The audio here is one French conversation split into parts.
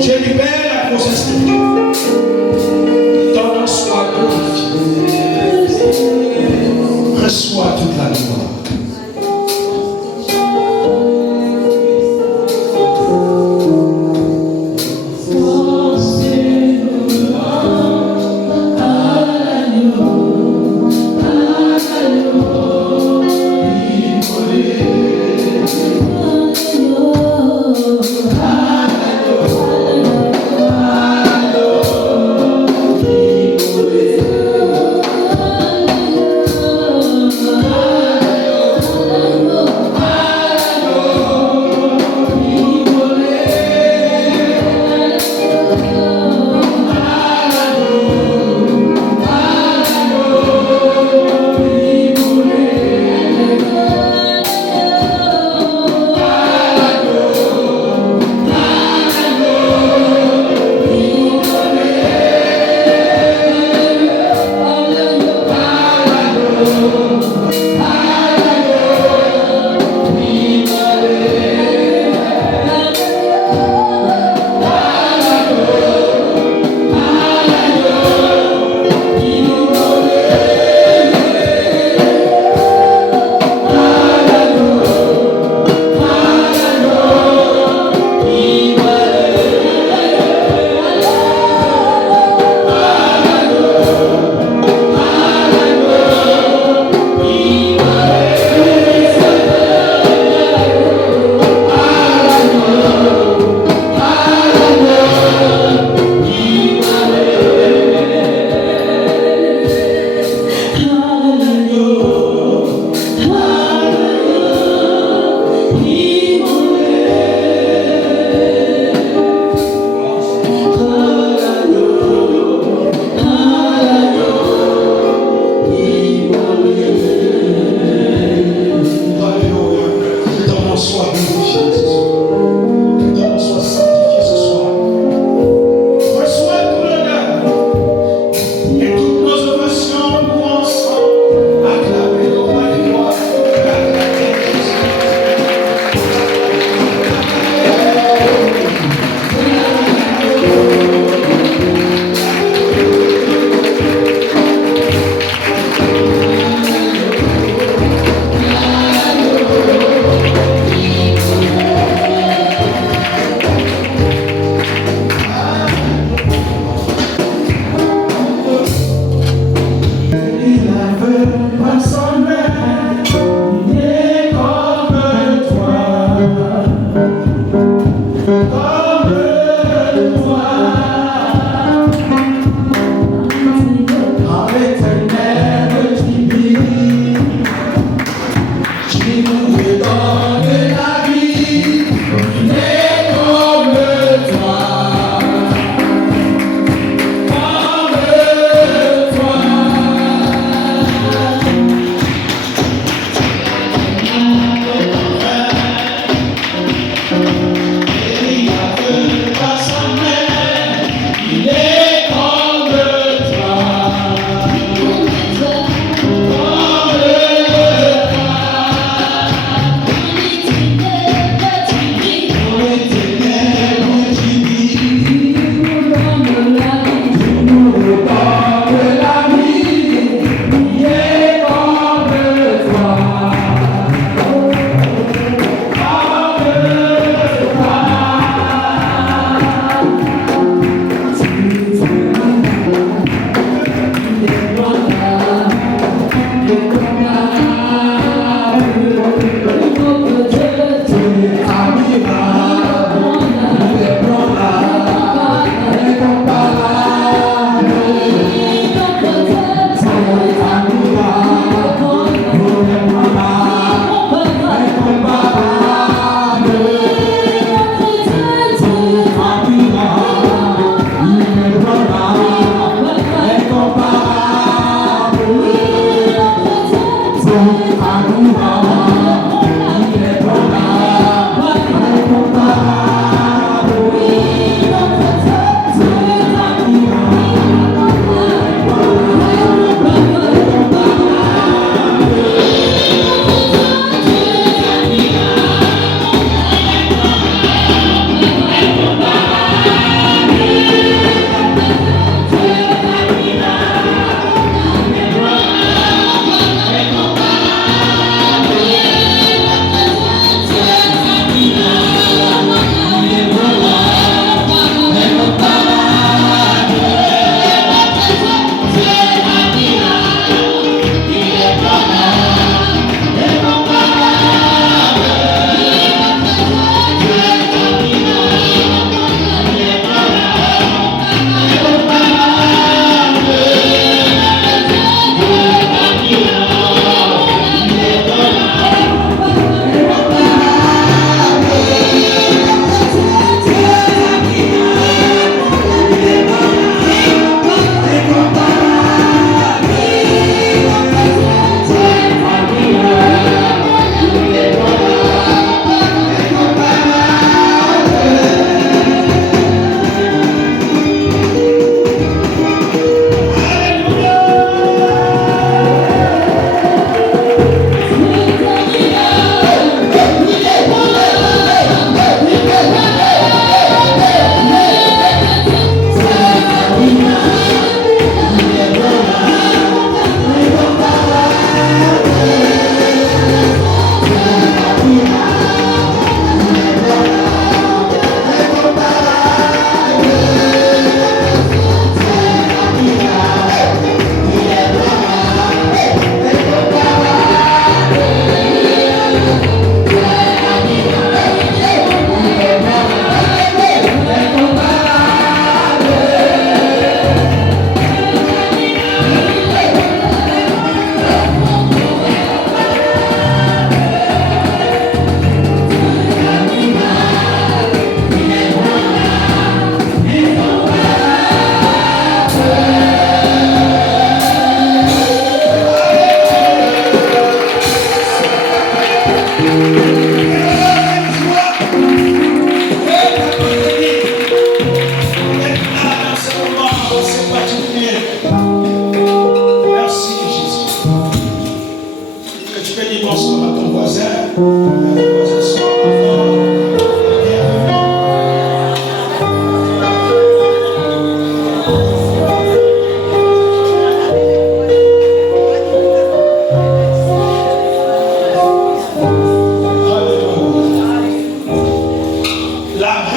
Je libère la grossesse de Dieu. Ton nom soit glorifié. Reçois toute la gloire.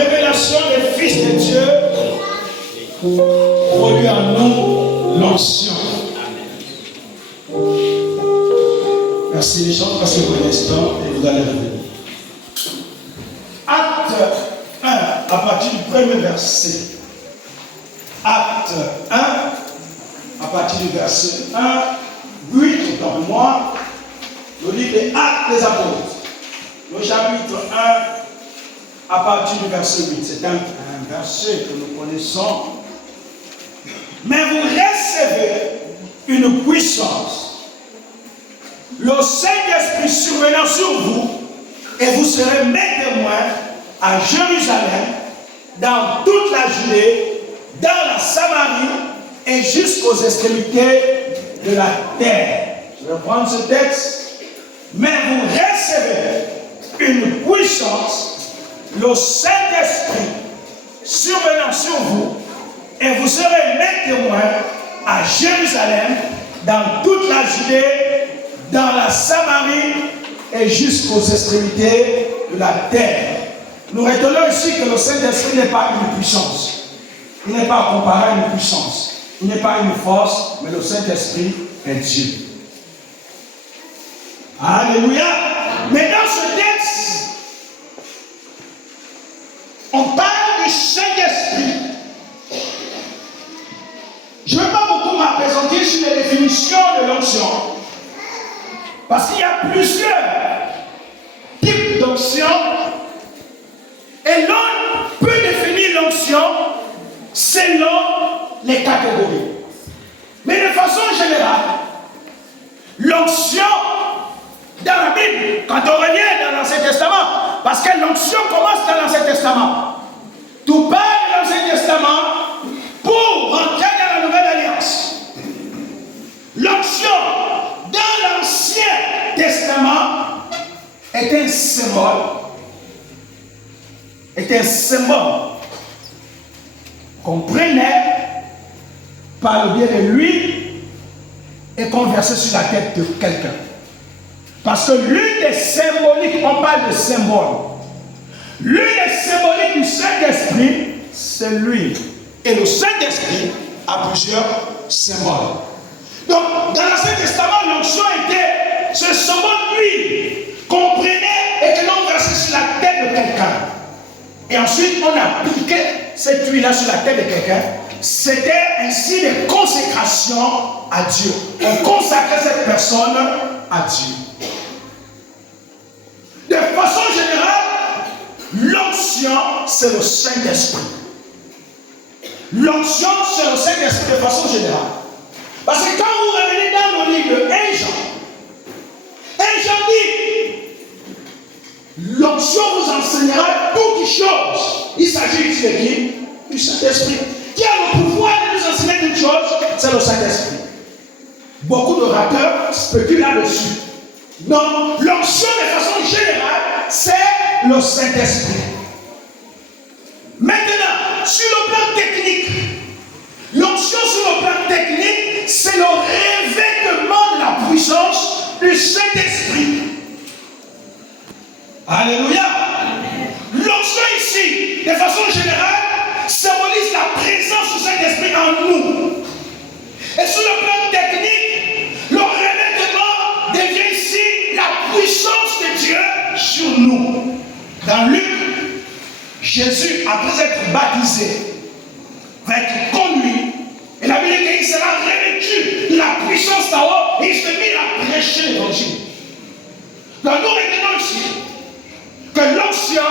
révélation des fils de Dieu produit en nous l'onction. Merci les gens, passez un instant et vous allez revenir. Acte 1, à partir du premier verset. Acte 1, à partir du verset 1, 8, autant pour moi, le livre des Actes des Apôtres. Le chapitre 1, à partir du verset 8. C'est un verset que nous connaissons. Mais vous recevez une puissance. Le Saint-Esprit survenant sur vous, et vous serez mes témoins à Jérusalem, dans toute la Judée, dans la Samarie et jusqu'aux extrémités de la terre. Je vais prendre ce texte. Mais vous recevez une puissance, le Saint-Esprit survenant sur vous, et vous serez mes témoins à Jérusalem, dans toute la Judée, dans la Samarie et jusqu'aux extrémités de la terre. Nous retenons ici que le Saint-Esprit n'est pas une puissance. Il n'est pas comparé à une puissance. Il n'est pas une force, mais le Saint-Esprit est Dieu. Alléluia. Mais dans ce texte, on parle du Saint-Esprit. Je ne vais pas beaucoup m'appesantir sur les définitions de l'onction. Parce qu'il y a plusieurs types d'onction. Et l'on peut définir l'onction selon les catégories. Mais de façon générale, l'onction dans la Bible, quand on revient dans l'Ancien Testament, parce que l'onction commence dans l'Ancien Testament. Tout part de l'Ancien Testament pour rentrer dans la Nouvelle Alliance. L'onction dans l'Ancien Testament est un symbole qu'on prenait par le biais de l'huile et qu'on versait sur la tête de quelqu'un. Parce que l'huile est symbolique, on parle de symbole. L'huile est symbolique du Saint-Esprit, c'est l'huile. Et le Saint-Esprit a plusieurs symboles. Donc, dans l'Ancien Testament, l'onction était ce symbole d'huile qu'on prenait et que l'on versait sur la tête de quelqu'un. Et ensuite, on appliquait cette huile-là sur la tête de quelqu'un. C'était un signe de consécration à Dieu. On consacrait cette personne à Dieu. De façon générale, l'onction, c'est le Saint-Esprit. L'onction, c'est le Saint-Esprit de façon générale. Parce que quand vous revenez dans le livre de 1 Jean dit, l'onction vous enseignera toutes choses. Il s'agit ici de qui? Du Saint-Esprit. Qui a le pouvoir de nous enseigner toutes choses? C'est le Saint-Esprit. Beaucoup d'orateurs spéculent là-dessus. Donc, l'onction de façon générale, c'est le Saint-Esprit. Maintenant, sur le plan technique, l'onction sur le plan technique, c'est le revêtement de la puissance du Saint-Esprit. Alléluia. L'onction ici, de façon générale, symbolise la présence du Saint-Esprit en nous. Et sur le plan technique, le revêtement devient ici la puissance de Dieu sur nous. Dans Luc, Jésus, après être baptisé, va être conduit. Et la Bible dit qu'il sera revêtu de la puissance d'en haut et il se mit à prêcher l'évangile. Donc nous retenons ici que l'onction,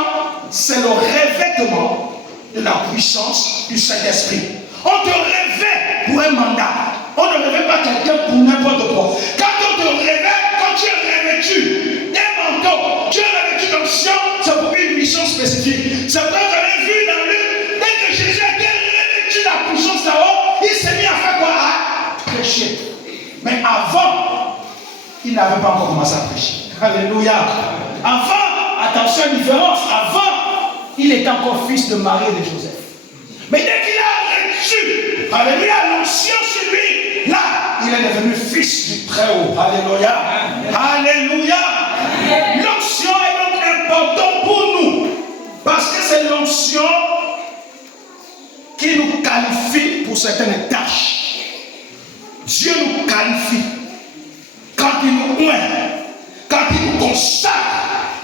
c'est le revêtement de la puissance du Saint-Esprit. On te revêt pour un mandat. On ne revêt pas quelqu'un pour n'importe quoi. Quand on te revêt, quand tu es revêtu d'un manteau, tu es revêtu d'onction, c'est pour une mission spécifique. C'est pourquoi vous avez vu dans Luc, dès que Jésus a été revêtu de la puissance là-haut, il s'est mis à faire quoi? À prêcher. Mais avant, il n'avait pas encore commencé à prêcher. Alléluia. Avant, attention à la différence, avant, il était encore fils de Marie et de Joseph. Mais dès qu'il a reçu, alléluia, l'onction sur lui, là, il est devenu fils du Très-Haut. Alléluia. Alléluia. L'onction est donc importante pour nous. Parce que c'est l'onction qualifie pour certaines tâches. Dieu nous qualifie. Quand il nous oint, quand il nous consacre,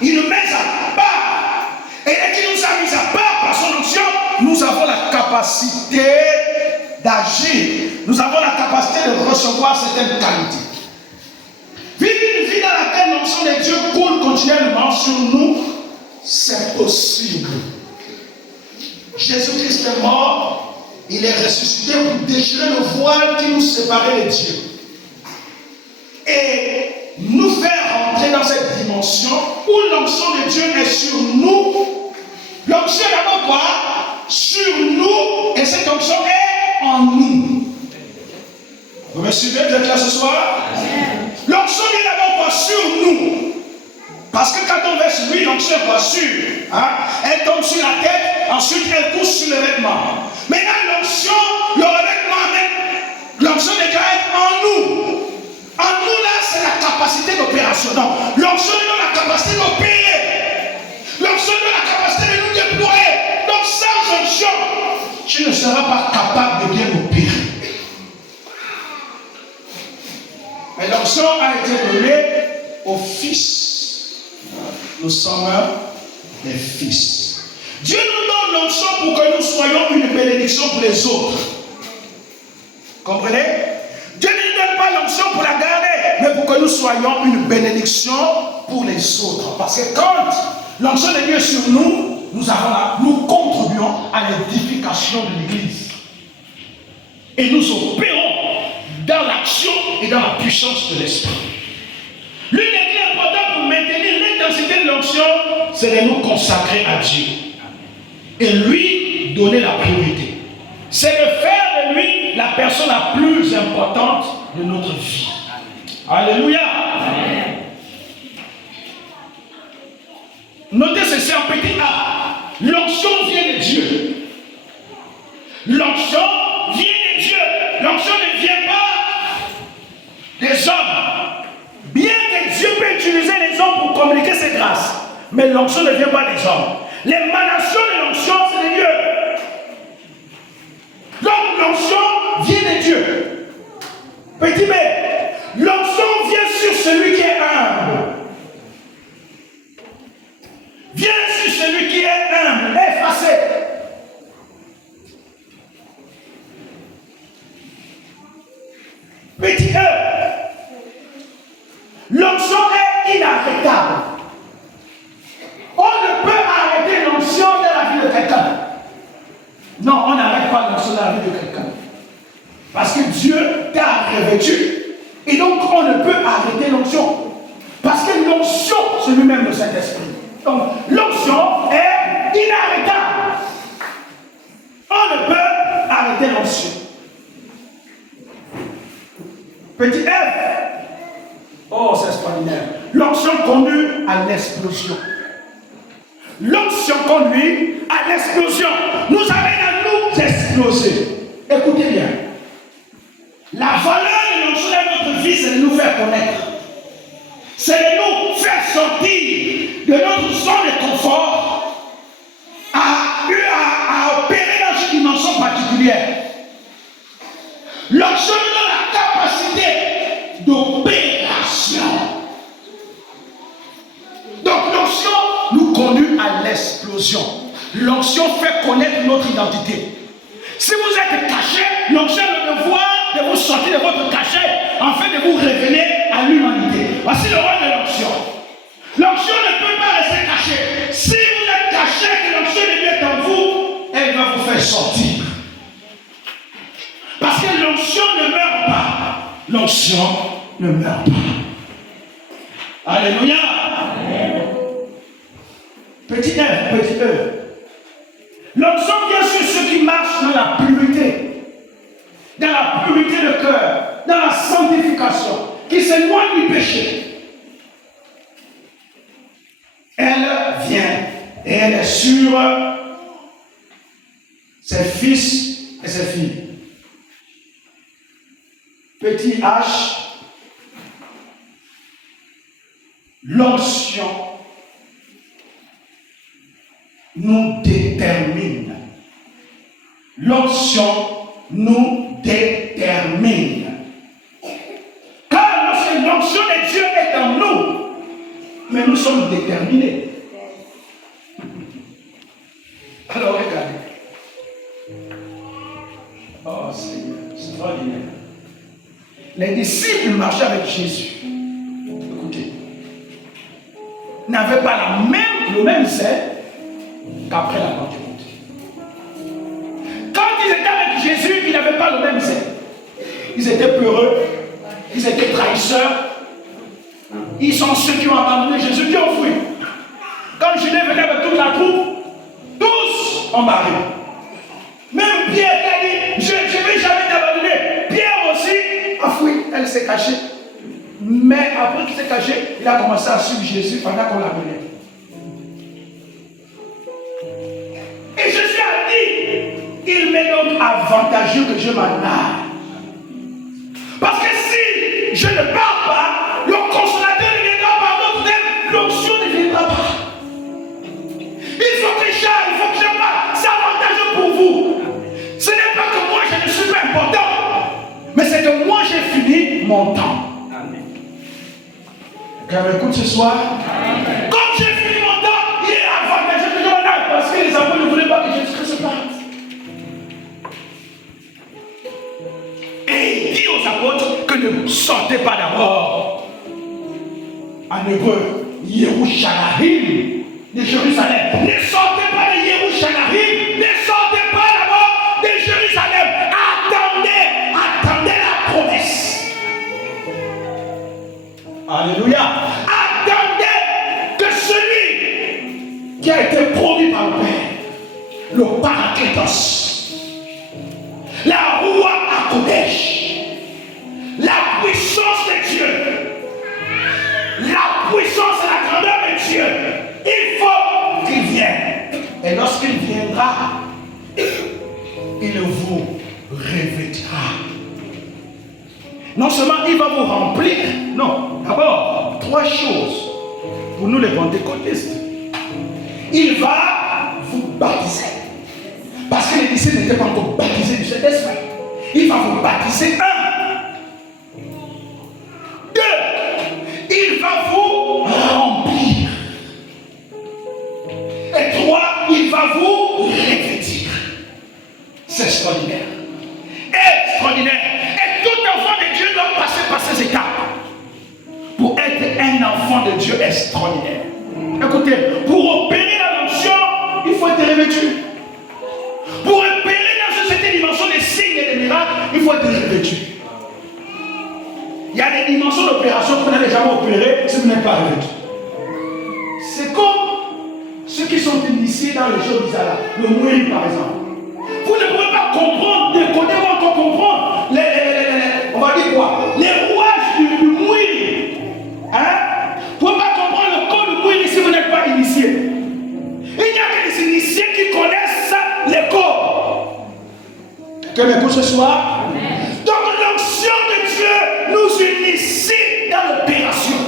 il nous met à part. Et dès qu'il nous a mis à part par son onction, nous avons la capacité d'agir. Nous avons la capacité de recevoir certaines qualités. Vivre une vie dans laquelle l'onction de Dieu coule continuellement sur nous, c'est possible. Jésus-Christ est mort, il est ressuscité pour déchirer le voile qui nous séparait de Dieu. Et nous faire entrer dans cette dimension où l'onction de Dieu est sur nous. L'onction est d'abord quoi? Sur nous, et cette onction est en nous. Vous me suivez? Vous êtes là ce soir? L'onction est d'abord quoi? Sur nous. Parce que quand on va sur lui, l'onction est quoi? Sur. Elle tombe sur la tête, ensuite elle couche sur le vêtement. Maintenant l'onction, le revêtement même, l'onction de Dieu est en nous. En nous là, c'est la capacité d'opération. Donc, l'onction donne la capacité d'opérer. L'onction donne la capacité de nous déployer. Donc, sans onction, tu ne seras pas capable de bien opérer. Mais l'onction a été donnée aux fils. Nous sommes des fils. Dieu nous donne l'onction pour que nous soyons une bénédiction pour les autres. Comprenez? Dieu ne nous donne pas l'onction pour la garder, mais pour que nous soyons une bénédiction pour les autres. Parce que quand l'onction de Dieu est sur nous, nous contribuons à l'édification de l'Église. Et nous opérons dans l'action et dans la puissance de l'Esprit. L'une des clés importantes pour maintenir l'intensité de l'onction, c'est de nous consacrer à Dieu. Et lui donner la priorité. C'est de faire de lui la personne la plus importante de notre vie. Alléluia. Amen. Notez ceci en petit A. L'onction vient de Dieu. L'onction vient de Dieu. L'onction ne vient pas des hommes. Bien que Dieu peut utiliser les hommes pour communiquer ses grâces, mais l'onction ne vient pas des hommes. L'émanation de l'onction, c'est de Dieu. Donc l'onction vient de Dieu. Petit B, l'onction vient sur celui qui est humble. Vient sur celui qui est humble, effacé. Petit E, l'onction est inarrêtable. On ne peut arrêter l'onction dans la vie de quelqu'un. Non, on n'arrête pas l'onction dans la vie de quelqu'un. Parce que Dieu t'a revêtu. Et donc, on ne peut arrêter l'onction. Parce que l'onction, c'est lui-même le Saint-Esprit. Donc, l'onction est inarrêtable. On ne peut arrêter l'onction. Petit F. Oh, c'est extraordinaire. L'onction conduit à l'explosion. L'onction conduit à l'explosion. Nous amène à nous exploser. Écoutez bien. La valeur de l'onction dans notre vie, c'est de nous faire connaître. C'est de nous faire sortir de notre zone de confort à opérer dans une dimension particulière. L'onction nous donne la capacité d'opération. Donc l'onction nous conduit à l'explosion. L'onction fait connaître notre identité. Si vous êtes caché, l'onction a le devoir de vous sortir de votre cachet afin de vous révéler à l'humanité. Voici le rôle de l'onction. L'onction ne peut pas rester cachée. Si vous êtes caché, que l'onction de Dieu est en vous, elle va vous faire sortir. Parce que l'onction ne meurt pas. L'onction ne meurt pas. Alléluia. Amen. Petit F, petit E. L'onction vient sur ceux qui marchent dans la pureté. Dans la pureté de cœur. Dans la sanctification. Qui s'éloignent du péché. Elle vient. Et elle est sur ses fils et ses filles. Petit H. L'onction nous détermine. l'onction nous détermine. Car lorsque l'onction de Dieu est en nous, mais nous sommes déterminés. Alors regardez. Oh Seigneur, c'est extraordinaire. Les disciples marchaient avec Jésus. Écoutez, n'avaient pas le même zèle qu'après la Pentecôte. Quand ils étaient avec Jésus, ils n'avaient pas le même zèle. Ils étaient peureux, ils étaient trahisseurs. Ils sont ceux qui ont abandonné Jésus, qui ont fui. Quand Jésus venait avec toute la troupe, tous ont barré. Même Pierre a dit, je ne vais jamais t'abandonner. Pierre aussi a fui, elle s'est cachée. Mais après qu'il s'est caché, il a commencé à suivre Jésus pendant qu'on l'amenait. Et Jésus a dit, il m'est donc avantageux que je m'en aille. Parce que si je ne pars pas, le consolateur ne viendra pas, notre thème, l'onction ne viendra pas. Il faut que j'aille, il faut que je parte. C'est avantageux pour vous. Ce n'est pas que moi je ne suis pas important, mais c'est que moi j'ai fini mon temps. Amen. Car écoute ce soir, amen. Comme j'ai fini mon temps, il est avantageux que je m'en aille parce que les enfants ne voulaient pas que Jésus-Christ se parte. Et il dit aux apôtres que ne sortez pas d'abord. En hébreu, Yerushalayim de Jérusalem. Ne sortez pas de Yerushalayim, ne sortez pas d'abord de Jérusalem. Attendez la promesse. Alléluia. Attendez que celui qui a été promis par le Père, le Paraclétos, la Roua Akodesh, la puissance de Dieu, la puissance et la grandeur de Dieu, il faut qu'il vienne. Et lorsqu'il viendra, il vous revêtira. Non seulement il va vous remplir, non, d'abord, 3 choses pour nous les pentecôtistes. Il va vous baptiser. Parce que les disciples n'étaient pas encore baptisés du Saint-Esprit. Il va vous baptiser. 1. 2. Il va vous remplir. Et 3. Il va vous revêtir. C'est extraordinaire. Extraordinaire. Et tout enfant de Dieu doit passer par ces étapes pour être un enfant de Dieu extraordinaire. Écoutez, pour opérer la l'onction, il faut être revêtu. Pour opérer dans cette dimension des signes et des miracles, il faut être revêtu. Il y a des dimensions d'opération que vous n'avez jamais opérées si vous n'êtes pas revêtu. C'est comme ceux qui sont initiés dans les choses d'Israël, le mourir par exemple. Vous ne pouvez pas comprendre, décoder ou encore comprendre on va dire quoi? Les rouages du mourir. Hein? Vous ne pouvez pas comprendre le corps du mourir si vous n'êtes pas initié. Il n'y a que les initiés qui connaissent les corps. Que m'écoute ce soir? Amen. Donc l'onction de Dieu nous initie dans l'opération,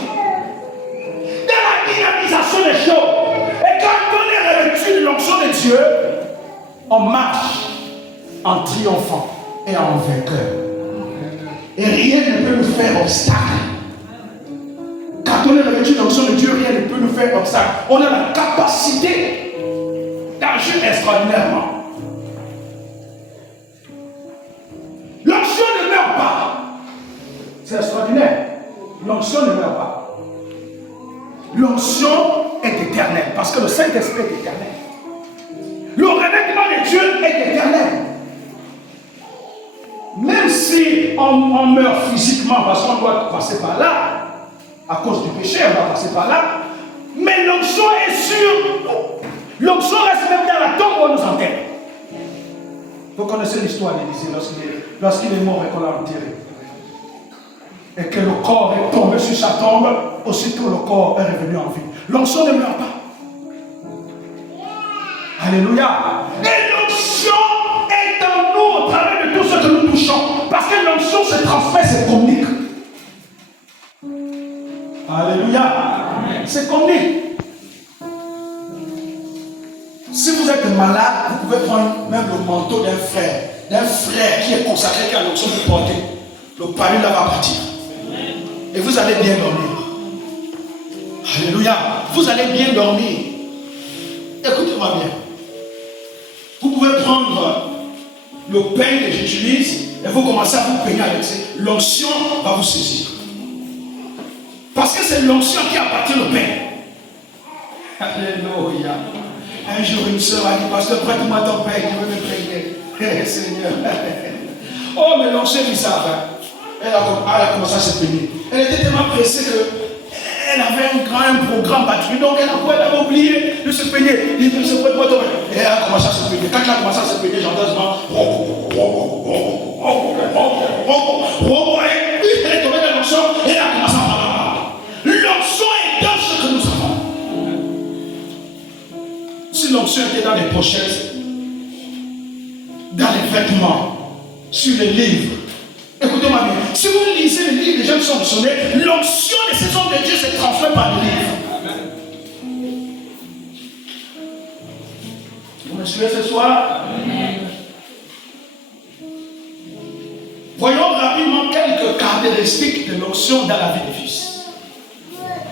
dans la dynamisation des choses. Et quand on est revêtu de l'onction de Dieu, on marche en triomphant et en vainqueur. Et rien ne peut nous faire obstacle. Quand on est revêtu de l'onction de Dieu, rien ne peut nous faire obstacle. On a la capacité d'agir extraordinairement. L'onction ne meurt pas. C'est extraordinaire. L'onction ne meurt pas. L'onction est éternelle parce que le Saint-Esprit est éternel. Le revêtement de Dieu est éternel. Même si on meurt physiquement parce qu'on doit passer par là, à cause du péché, on va passer par là, mais l'onction est sûre. L'onction reste même dans la tombe où on nous enterre. Vous connaissez l'histoire d'Élisée lorsqu'il est mort et qu'on l'a enterré. Et que le corps est tombé sur sa tombe, aussitôt le corps est revenu en vie. L'onction ne meurt pas. Alléluia. Et l'onction est en nous au travers de tout ce que nous touchons. Parce que l'onction se transmet, se communique. Alléluia. C'est communique. Si vous êtes malade, vous pouvez prendre même le manteau d'un frère qui est consacré, qui a l'onction de porter. Le palu là va partir. Et vous allez bien dormir. Alléluia. Vous allez bien dormir. Écoutez-moi bien. Vous pouvez prendre le pain que j'utilise et vous commencez à vous peigner avec ça. L'onction va vous saisir. Parce que c'est l'onction qui appartient au pain. Alléluia. Un jour, une soeur a dit, pasteur, prête-moi ton pain, je veux me peigner. Seigneur. Oh, mais l'onction qui ça va. Elle a commencé à se peigner. Elle était tellement pressée qu'elle avait un programme particulier. Donc elle avait oublié de se peigner. Elle dit, se prête-moi ton pain. Et elle a commencé à se peigner. Quand elle a commencé à se peigner, j'entends seulement. Elle est tombée dans l'onction et elle a commencé à parler. L'onction est dans ce que nous avons. Si l'onction était dans les pochettes, dans les vêtements, sur les livres, écoutez-moi bien, si vous lisez les livres, les gens sont onctionnés, l'onction des saisons de Dieu se transmet par les livres. Vous me suivez ce soir? Amen. Voyons rapidement quelques caractéristiques de l'onction dans la vie des fils.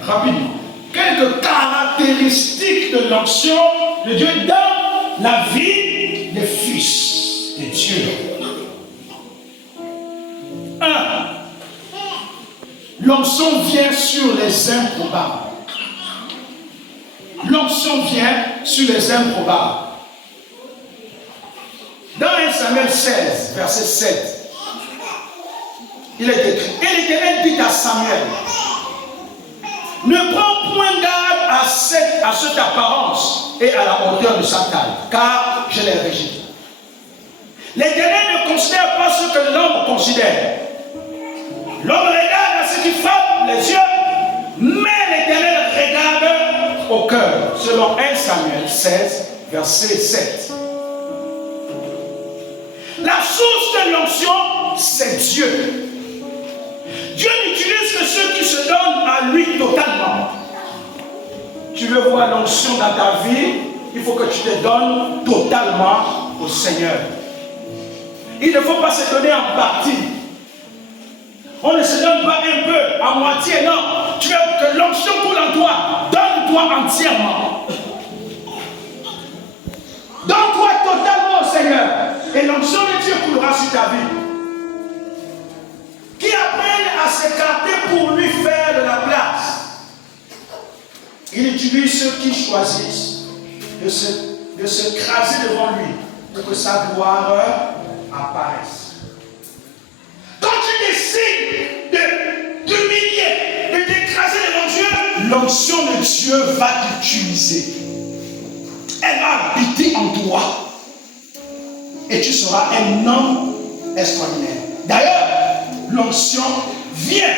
Rapidement. Quelques caractéristiques de l'onction de Dieu dans la vie des fils de Dieu. 1. L'onction vient sur les improbables. L'onction vient sur les improbables. Dans 1 Samuel 16, verset 7, il est écrit, et l'Éternel dit à Samuel, ne prends point garde à cette apparence et à la hauteur de sa taille, car je l'ai rejeté. L'Éternel ne considère pas ce que l'homme considère. L'homme regarde à ce qui frappe les yeux, mais l'Éternel regarde au cœur, selon 1 Samuel 16, verset 7. La source de l'onction, c'est Dieu. Dieu n'utilise que ceux qui se donnent à lui totalement. Tu veux voir l'onction dans ta vie, il faut que tu te donnes totalement au Seigneur. Il ne faut pas se donner en partie. On ne se donne pas un peu, à moitié, non. Tu veux que l'onction coule en toi. Donne-toi entièrement. Donne-toi totalement au Seigneur. Et l'onction de Dieu coulera sur ta vie. Qui apprennent à s'écarter pour lui faire de la place. Il utilise ceux qui choisissent de se craser devant lui pour que sa gloire apparaisse. Quand tu décides de t'humilier, de t'écraser devant Dieu, l'onction de Dieu va t'utiliser. Elle va habiter en toi. Et tu seras un homme extraordinaire. D'ailleurs, l'onction vient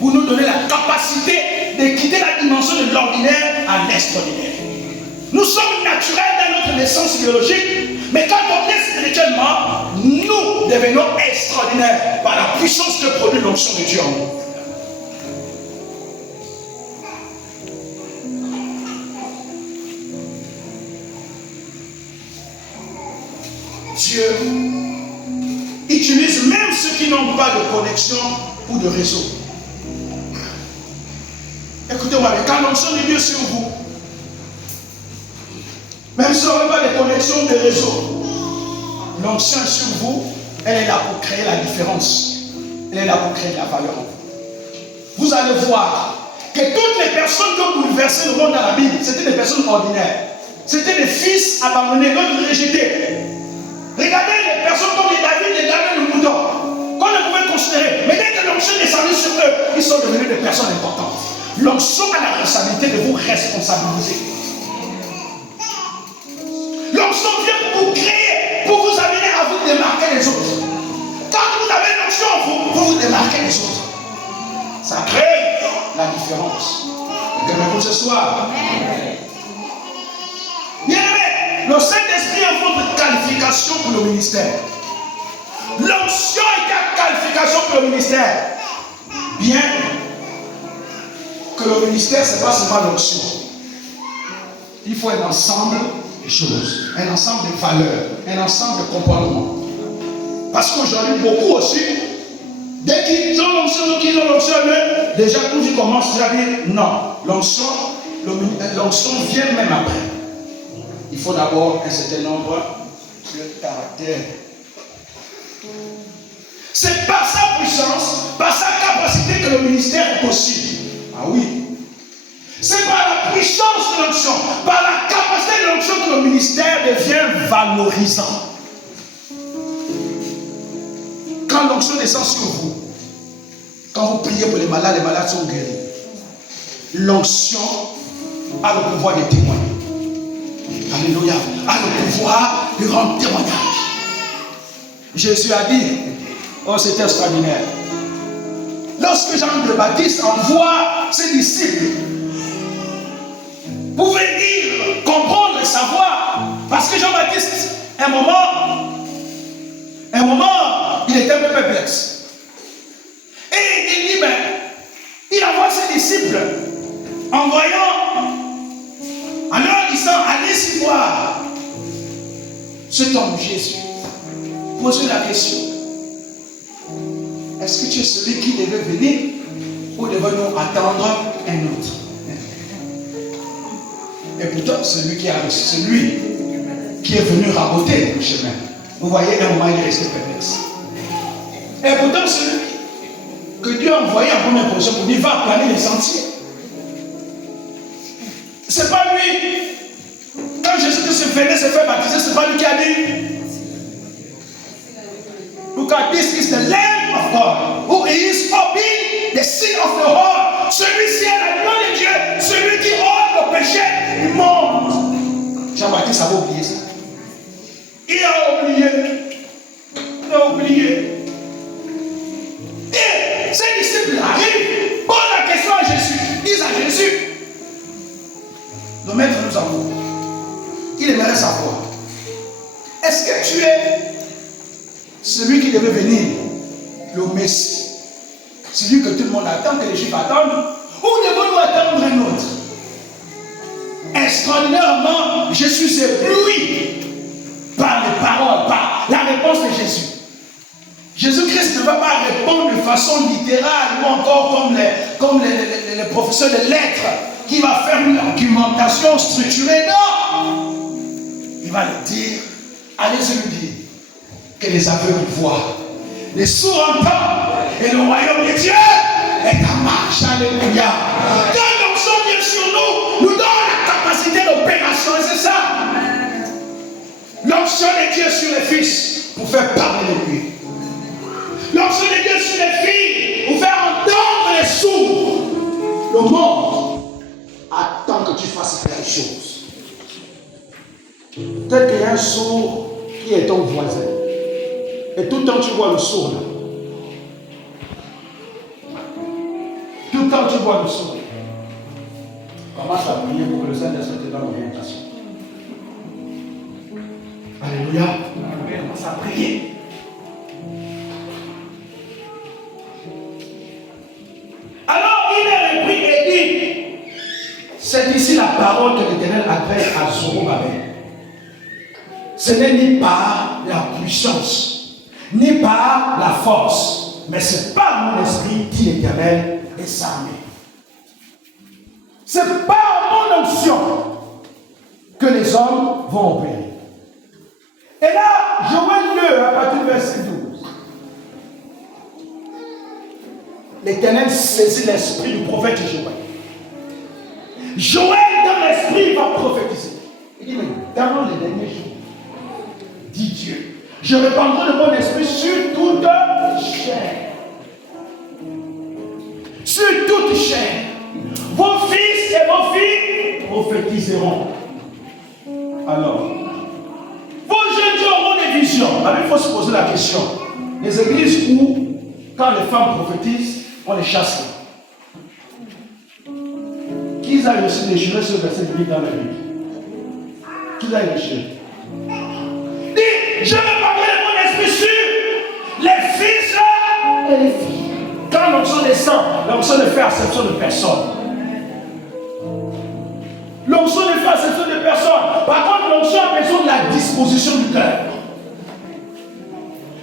pour nous donner la capacité de quitter la dimension de l'ordinaire à l'extraordinaire. Nous sommes naturels dans notre naissance biologique, mais quand on est spirituellement, nous devenons extraordinaires par la puissance que produit l'onction de Dieu en nous. Dieu utilise même ceux qui n'ont pas de connexion ou de réseau. Écoutez-moi, quand l'onction de Dieu est sur vous, même si on n'a pas de connexion de réseau, l'onction est sur vous, elle est là pour créer la différence. Elle est là pour créer de la valeur en vous. Vous allez voir que toutes les personnes qui ont bouleversé le monde dans la Bible, c'était des personnes ordinaires. C'était des fils abandonnés, d'autres rejetés. Regardez les personnes comme les David, les David, le mouton, qu'on ne pouvait considérer. Mais dès que l'onction est descendue sur eux, ils sont devenus des personnes importantes. L'onction a la responsabilité de vous responsabiliser. L'onction vient pour vous créer, pour vous amener à vous démarquer les autres. Quand vous avez l'onction en vous, pour vous démarquer les autres. Ça crée la différence. Regardez-vous ce soir. Bien-aimé, le Saint-Esprit a votre qualification pour le ministère. L'onction est ta qualification pour le ministère. Bien que le ministère, ce n'est pas seulement l'onction. Il faut un ensemble de choses, un ensemble de valeurs, un ensemble de comportements. Parce qu'aujourd'hui, beaucoup aussi, dès qu'ils ont l'onction, déjà tout ils commencent à dire non, l'onction vient même après. Il faut d'abord un certain nombre de caractères. C'est par sa puissance, par sa capacité que le ministère est possible. Ah oui. C'est par la puissance de l'onction, par la capacité de l'onction que le ministère devient valorisant. Quand l'onction descend sur vous, quand vous priez pour les malades sont guéris. L'onction a le pouvoir de témoigner. Alléluia. A le pouvoir de rendre témoignage. Jésus a dit, oh c'était extraordinaire. Lorsque Jean le Baptiste envoie ses disciples, pouvez dire, comprendre et savoir, parce que Jean-Baptiste, un moment, il était un peu perplexe. Et il dit, il envoie ses disciples en voyant, en leur disant, allez-y voir cet homme Jésus. Posez la question. Est-ce que tu es celui qui devait venir ou devons-nous attendre un autre? Et pourtant, celui qui est venu raboter le chemin. Vous voyez, à un moment, il est resté perplexe. Et pourtant, celui que Dieu a envoyé en première position pour dire, va planer les sentiers. C'est pas lui. Quand Jésus-Christ venait se faire baptiser, c'est pas lui qui a dit. Look at this is the Lamb of God who is obeying the sin of the heart. Celui-ci est l'agneau de Dieu, celui qui ôte le péché du monde. Jean-Baptiste avait oublié ça. Il a oublié. Et ses disciples arrivent, posent la question à Jésus, disent à Jésus, le maître nous envoie. Il aimerait savoir, est-ce que tu es celui qui devait venir, le Messie, celui que tout le monde attend, que les Juifs attendent, ou devons-nous attendre un autre? Extraordinairement, je suis ébloui par les paroles, par la réponse de Jésus. Jésus-Christ ne va pas répondre de façon littérale ou encore comme les professeurs de lettres qui va faire une argumentation structurée. Non! Il va le dire, allez-y lui dire que les aveugles voient, les sourds entendent et le royaume de Dieu est en marche. Alléluia. Quand l'onction vient sur nous donne la capacité d'opération et c'est ça. L'onction de Dieu sur les fils pour faire parler de lui. L'onction de Dieu sur les filles pour faire entendre les sourds. Le monde attend que tu fasses quelque chose. Peut-être qu'il y a un sourd qui est ton voisin. Et tout le temps tu vois le sourd là. Tout le temps tu vois le sourd. Commence à prier pour que le Saint-Esprit te donne l'orientation. Alléluia. Commence à prier. Alors il est repris et dit, c'est ici la parole que l'Éternel adresse à Zorobabel. Ce n'est ni par la puissance, ni par la force, mais c'est par mon esprit, dit l'Éternel, et sa main. C'est par mon onction que les hommes vont opérer. Et là, Joël 2, à partir du verset 12. L'Éternel saisit l'esprit du prophète Joël. Joël, dans l'esprit, va prophétiser. Il dit, mais dans les derniers jours, dit Dieu, je répandrai de mon esprit sur toute chair. Sur toute chair. Vos fils et vos filles prophétiseront. Alors, vos jeunes auront des visions. Alors il faut se poser la question. Les églises où, quand les femmes prophétisent, on les chasse. Qui a reçu les jurés sur le verset biblique dans la Bible? Qui a reçu? Dit, je répandrai mon esprit sur les fils et les filles. Quand l'onction descend, l'onction ne fait exception de personne. L'onction ne fait exception de personne. Par contre, l'onction disposition du cœur.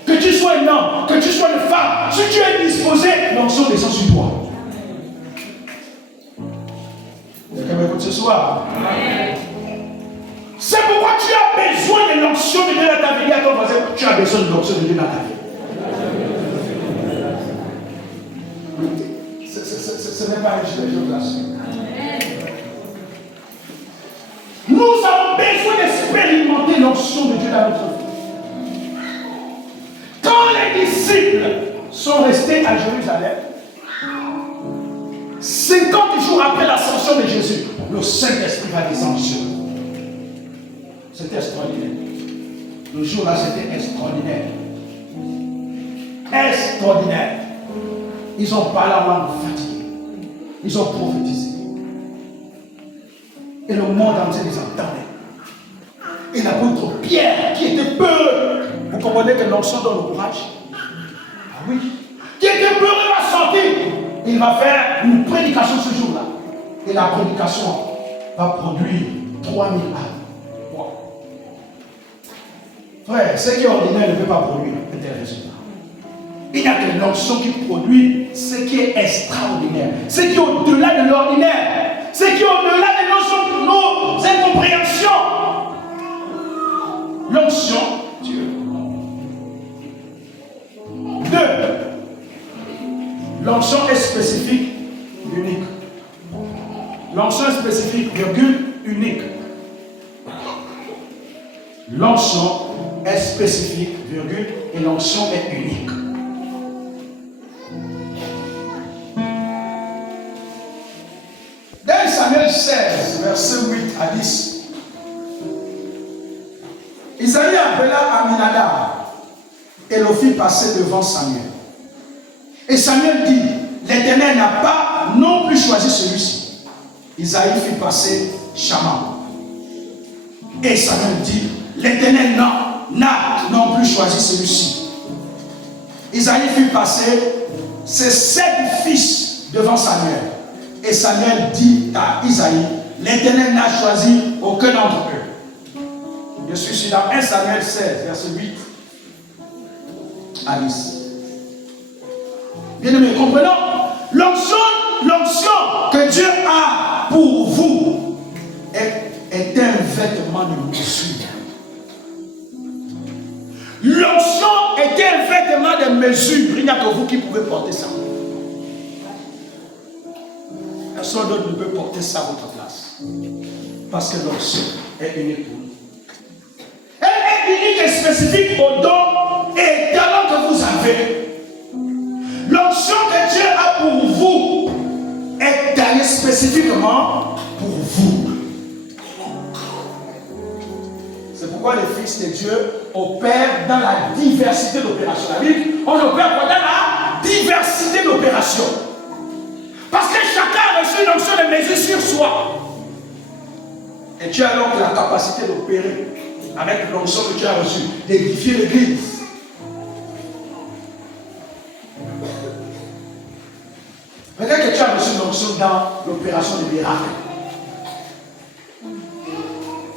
Que tu sois un homme, que tu sois une femme, si tu es disposé, l'onction descend sur toi. Quelqu'un m'écoute ce soir? C'est pourquoi tu as besoin de l'onction de Dieu dans ta vie. À ton voisin, tu as besoin de l'onction de Dieu dans ta vie. Ce n'est pas un jeu de là-dessus. Nous avons besoin d'expérimenter l'onction de Dieu dans notre vie. Quand les disciples sont restés à Jérusalem, 50 jours après l'ascension de Jésus, le Saint-Esprit va descendre sur eux. C'était extraordinaire. Le jour-là, c'était extraordinaire. Extraordinaire. Ils ont parlé en langue fatiguée. Ils ont prophétisé. Et le monde entier les entendait. Et l'apôtre Pierre, qui était peureux, vous comprenez que l'onction donne le courage? Ah oui. Qui était peureux va sortir. Il va faire une prédication ce jour-là. Et la prédication va produire 3000 âmes. Wow. Frère, ce qui est ordinaire ne peut pas produire un tel résultat. Il n'y a que l'onction qui produit ce qui est extraordinaire, ce qui est au-delà de l'ordinaire, ce qui est au-delà de nos incompréhensions. L'onction, Dieu. 2. L'onction est spécifique, unique. L'onction est spécifique, virgule, unique. L'onction est spécifique, virgule, et l'onction est unique. Dans Samuel 16, versets 8 à 10, Isaïe appela Aminadab et le fit passer devant Samuel. Et Samuel dit, l'Éternel n'a pas non plus choisi celui-ci. Isaïe fit passer Shama. Et Samuel dit, l'Éternel n'a non plus choisi celui-ci. Isaïe fit passer ses 7 fils devant Samuel. Et Samuel dit à Isaïe, l'Éternel n'a choisi aucun d'entre eux. Je suis sur 1 Samuel 16, verset 8 à 10. Bien aimé, comprenons, l'onction que Dieu a pour vous est un vêtement de mesure. L'onction est un vêtement de mesure. Il n'y a que vous qui pouvez porter ça. Personne d'autre ne peut porter ça à votre place. Parce que l'onction est unique pour nous. Elle est unique et spécifique aux dons et talents que vous avez. L'onction que Dieu a pour vous est taillée spécifiquement pour vous. C'est pourquoi les fils de Dieu opèrent dans la diversité d'opérations. La Bible, on opère dans la diversité d'opérations. Parce que chacun a reçu une onction de mesure sur soi. Et tu as donc la capacité d'opérer avec l'onction que tu as reçue, d'édifier l'église. Peut-être que tu as reçu l'onction dans l'opération des miracles.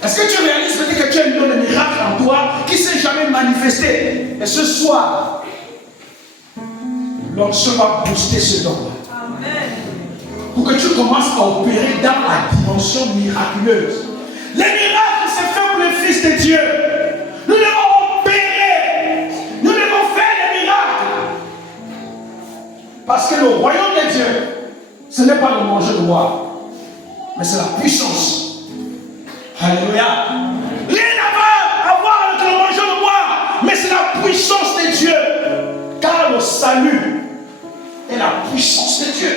Est-ce que tu réalises peut-être que tu as une don de miracle en toi qui ne s'est jamais manifesté? Et ce soir, l'onction va booster ce don. Pour que tu commences à opérer dans la dimension miraculeuse. Les miracles, c'est fait pour les fils de Dieu. Nous devons opérer. Nous devons faire des miracles. Parce que le royaume de Dieu, ce n'est pas le manger de boire, mais c'est la puissance. Alléluia. Rien à voir avec le manger de boire, mais c'est la puissance de Dieu. Car le salut est la puissance de Dieu.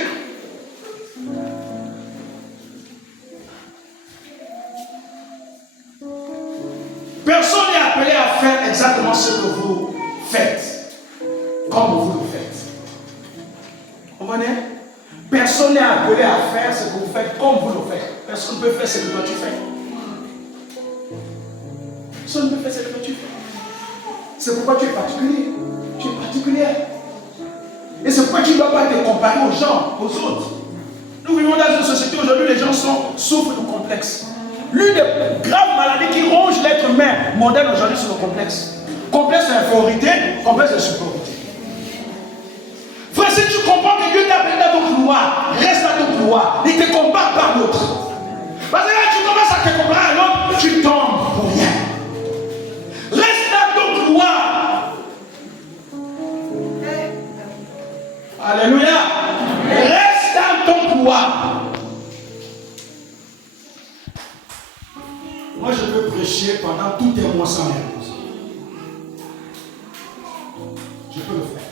Personne n'est appelé à faire exactement ce que vous faites, comme vous le faites. Vous comprenez? Personne n'est appelé à faire ce que vous faites comme vous le faites. Personne ne peut faire ce que toi tu fais. Personne ne peut faire ce que toi tu fais. C'est pourquoi tu es particulier. Tu es particulière. Et c'est pourquoi tu ne dois pas te comparer aux gens, aux autres. Nous vivons dans une société aujourd'hui, les gens souffrent de complexes. L'une des graves maladies qui ronge l'être humain moderne aujourd'hui, c'est le complexe. Complexe d'infériorité, complexe de supériorité. Frère, si tu comprends que Dieu t'a appelé dans ton couloir, reste dans ton couloir. Il te compare par l'autre. Parce que là, tu commences à te comparer à l'autre, tu tombes pour rien. Reste dans ton couloir. Alléluia. Reste dans ton couloir. Moi, je peux prêcher pendant tout un mois sans rien. Je peux le faire.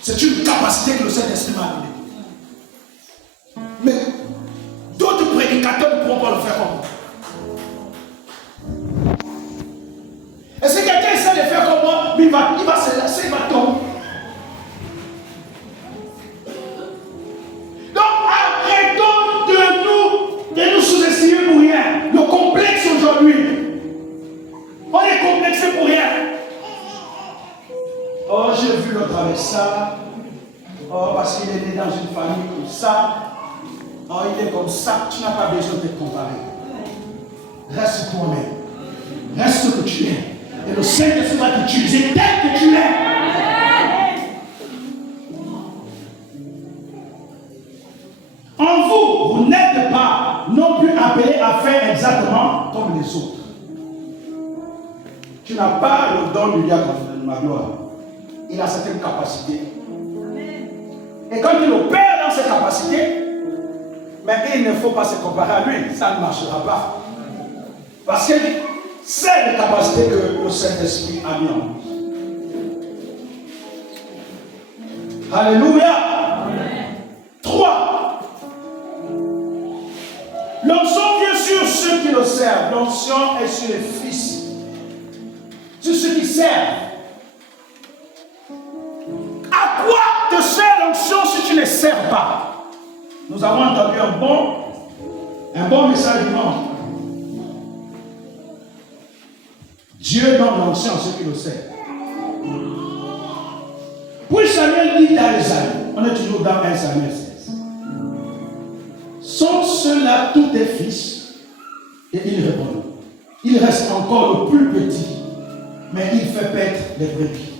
C'est une capacité que le Saint-Esprit m'a donnée. Mais d'autres prédicateurs ne pourront pas le faire comme moi. Et si quelqu'un essaie de faire comme moi, il va se lasser, il va tomber. Donc arrêtons de nous sous-estimer pour rien. Le complexe aujourd'hui, on est complexé pour rien. Oh, j'ai vu l'autre avec ça. Oh, parce qu'il est né dans une famille comme ça. Oh, il est comme ça. Tu n'as pas besoin de te comparer. Reste toi-même. Reste ce que tu es. Et le Saint-Esprit va t'utiliser tel que tu es. En vous, vous n'êtes pas non plus appelés à faire exactement comme les autres. Tu n'as pas le don de Dieu comme ma gloire. Il a certaines capacités. Et quand il opère dans ses capacités, mais il ne faut pas se comparer à lui. Ça ne marchera pas. Parce que c'est les capacités que le Saint-Esprit a mis en nous. Alléluia. 3. L'onction vient sur ceux qui le servent. L'onction est sur les fils. Sur ceux qui servent. À quoi te sert l'onction si tu ne sers pas? Nous avons entendu un bon message dimanche. Dieu donne l'onction à ceux qui le servent. Puis Samuel dit dans les années, on est toujours dans 1 Samuel 16. Sont ceux-là tous tes fils? Et il répond, il reste encore le plus petit, mais il fait paître les brebis.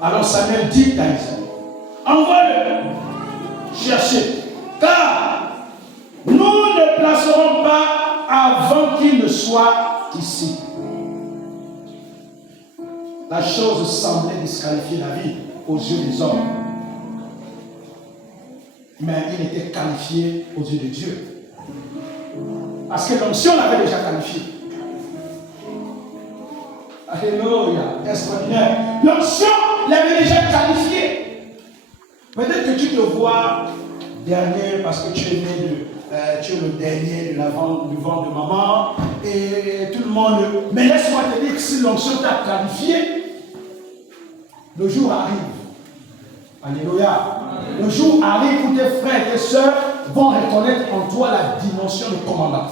Alors Samuel dit à Isaïe, envoie-le chercher, car nous ne placerons pas avant qu'il ne soit ici. La chose semblait disqualifier David aux yeux des hommes, mais il était qualifié aux yeux de Dieu. Parce que l'onction l'avait déjà qualifié. Alléluia, extraordinaire. L'onction l'avait déjà qualifié. Peut-être que tu te vois dernier parce que tu es né tu es le dernier du ventre de maman et tout le monde. Mais laisse-moi te dire que si l'onction t'a qualifié, le jour arrive. Alléluia. Le jour arrive où tes frères et tes sœurs vont reconnaître en toi la dimension de commandant,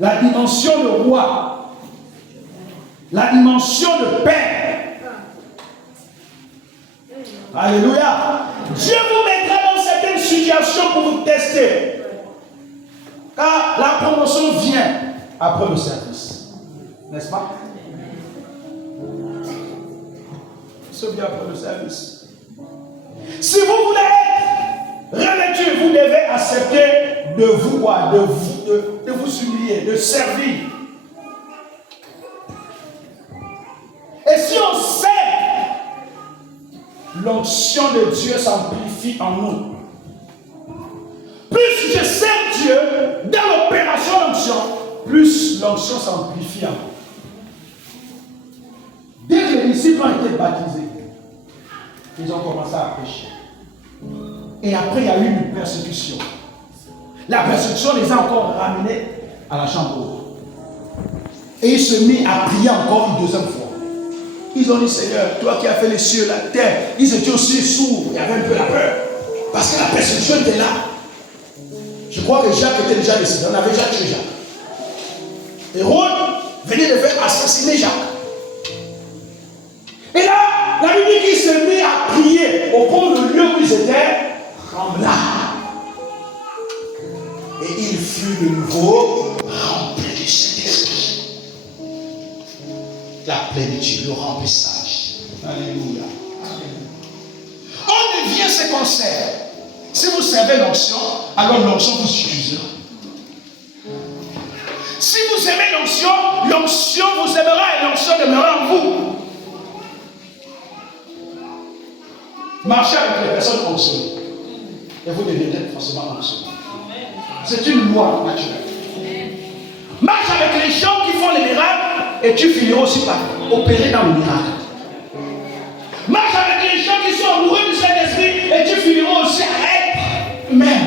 la dimension de roi, la dimension de père. Alléluia. Dieu vous mettra dans certaines situations pour vous tester. Car la promotion vient après le service. N'est-ce pas? C'est bien après le service. Si vous voulez être revêtu, vous devez accepter de vous quoi? De vous humilier, de servir. Et si on sait, l'onction de Dieu s'amplifie en nous. Plus je sers Dieu dans l'opération d'onction, plus l'onction s'amplifie en nous. Dès que les disciples ont été baptisés, ils ont commencé à prêcher. Et après, il y a eu une persécution. La persécution les a encore ramenés à la chambre haute. Et ils se mirent à prier encore une deuxième fois. Ils ont dit, Seigneur, toi qui as fait les cieux, la terre, ils étaient aussi sourds. Il y avait un peu la peur. Parce que la persécution était là. Je crois que Jacques était déjà décédé. On avait déjà tué Jacques. Hérode venait de faire assassiner Jacques. Et là, la Bible dit qu'ils se mit à prier au point de lieu où ils étaient trembla. Et il fut de nouveau plénitude, le remplissage. Alléluia. On devient ce qu'on sert. Si vous servez l'onction, alors l'onction vous suffisera. Si vous aimez l'onction, l'onction vous aimera et l'onction demeurera en vous. Marchez avec les personnes onctionnées et vous deviendrez forcément onctionné. C'est une loi naturelle. Marche avec les gens qui font les miracles et tu finiras aussi par opérer dans le miracle. Marche avec les gens qui sont amoureux du Saint-Esprit et tu finiras aussi à être même.